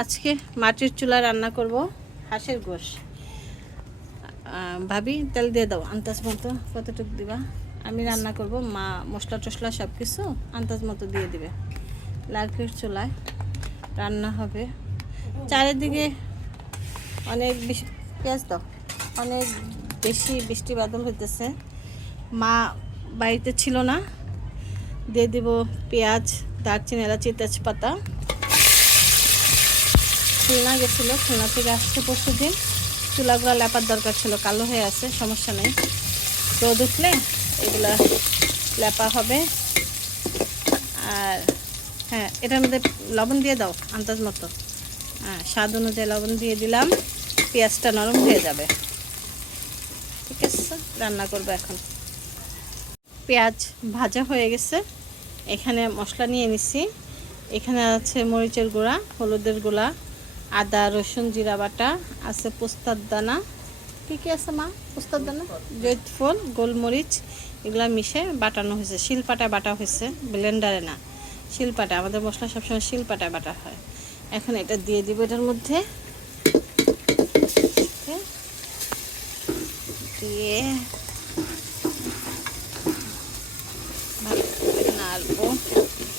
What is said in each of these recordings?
আজকে মাটির চুলা রান্না করব, হাঁসের গোশ। ভাবি, তেল দিয়ে দাও, আন্দাজ মতো কতটুকু দিবা? আমি রান্না করব, মা মশলা টশলা সব কিছু আন্দাজ মতো দিয়ে দিবে। লার্কির চুলায় রান্না হবে। চারিদিকে অনেক বেশি, পেঁয়াজ দাও, অনেক বেশি বৃষ্টি বাদল হইতেছে। মা বাড়িতে ছিল না। দিয়ে দিব পেঁয়াজ, দারচিনি, এলাচি, তেজপাতা। খুলনা গেছিল। খুলনা থেকে আসছে পরশু দিন চুলাগুলো লেপার দরকার ছিল, কালো হয়ে আছে, সমস্যা নেই। রোদ উঠলে এগুলা লেপা হবে। আর হ্যাঁ এটার মধ্যে লবণ দিয়ে দাও, আন্দাজ মতো। হ্যাঁ স্বাদ অনুযায়ী লবণ দিয়ে দিলাম, পেঁয়াজটা নরম হয়ে যাবে। ঠিক আছে, রান্না করব এখন। পেঁয়াজ ভাজা হয়ে গেছে। এখানে মশলা নিয়ে নিছি। এখানে আছে মরিচের গুঁড়া, হলুদের গুঁড়া আদা, রসুন, জিরা বাটা, আছে পোস্তার দানা। কী কী আছে মা? পোস্তার দানা? জৈতফল গোলমরিচ, এগুলো মিশে বাটানো হয়েছে। শিলপাটা বাটা হয়েছে, ব্লেন্ডারে না। শিলপাটা, আমাদের মশলা সবসময় শিলপাটায় বাটা হয়। এখন এটা দিয়ে দিব এটার মধ্যে। দিয়ে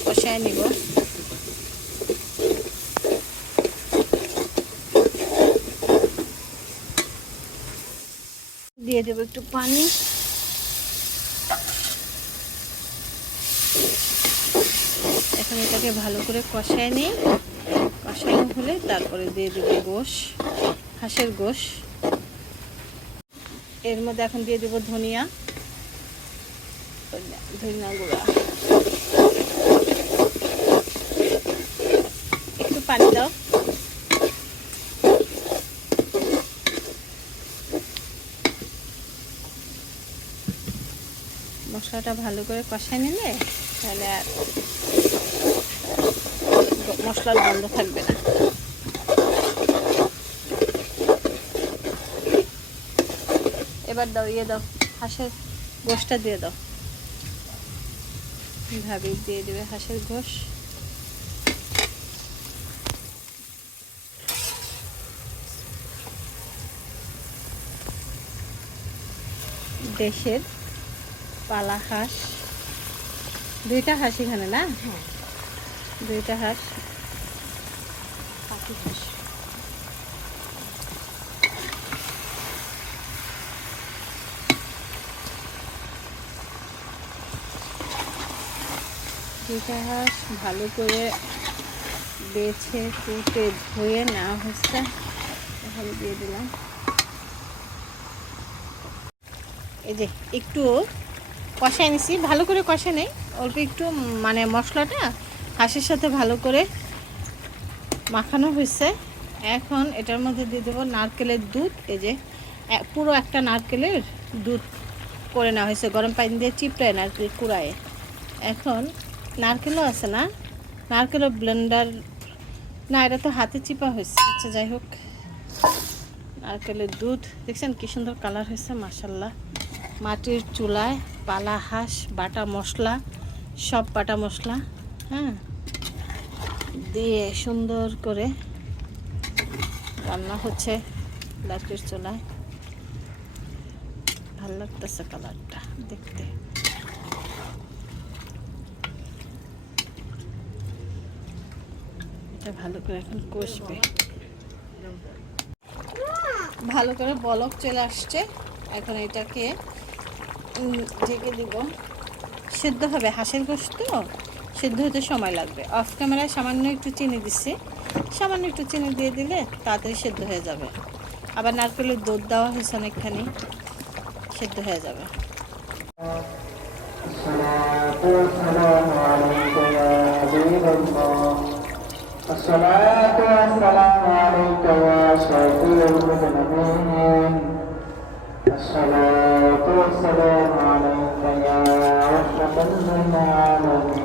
কষায় নিব। দিয়ে দেবো একটু পানি। এখন এটাকে ভালো করে কষায় নিই। কষানো হলে তারপরে দিয়ে দেবো গোশ, হাঁসের গোশ। এর মধ্যে এখন দিয়ে দেবো ধনিয়া। ধনিয়া গুঁড়া। একটু পানি দাও। মশলাটা ভালো করে কষায় নিলে তাহলে আর মশলার গন্ধ থাকবে না। এবার দাও ইয়ে দাও, হাঁসের গোশটা দিয়ে দাও। ভাবি দিয়ে দেবে হাঁসের গোশ। দেশের পালা হাঁস। দুইটা হাঁস এখানে না? দুইটা হাঁস। পাখি হাঁস। দুইটা হাঁস ভালো করে বেছে কুটে ধুয়ে নেওয়া হচ্ছে। এখন দিয়ে দিলাম। এই যে একটু কষাই নিছি, ভালো করে কষা নেই। অল্প একটু মানে মশলাটা হাঁসের সাথে ভালো করে মাখানো হয়েছে। এখন এটার মধ্যে দিয়ে দেবো নারকেলের দুধ। এই যে পুরো একটা নারকেলের দুধ করে নেওয়া হয়েছে। গরম পানি দিয়ে চিপটায় নারকেল কুড়ায়। এখন নারকেলও আছে না? নারকেলও ব্লেন্ডার না, এটা তো হাতে চিপা হয়েছে। আচ্ছা যাই হোক। নারকেলের দুধ, দেখছেন কি সুন্দর কালার হয়েছে মাসাল্লাহ মাটির চুলায় পালা, হাঁস, বাটা মশলা, সব বাটা মশলা হ্যাঁ দিয়ে সুন্দর করে রান্না হচ্ছে লাইটের চুলায়। ভালো লাগতেছে কালারটা দেখতে। এটা ভালো করে এখন কষবে। ভালো করে বলক চলে আসছে। এখন এটাকে ঢেকে দিব সেদ্ধ হবে হাঁসের গোস্ত তো সেদ্ধ হতে সময় লাগবে অফ ক্যামেরায় সামান্য একটু চিনি দিচ্ছি সামান্য একটু চিনি দিয়ে দিলে তাড়াতাড়ি সেদ্ধ হয়ে যাবে আবার নারকেলের দুধ দেওয়া হয়েছে অনেকখানি সেদ্ধ হয়ে যাবে الصلاة والسلام عليك يا شفيع المذنبين الصلاة والسلام عليك يا رحمة للعالمين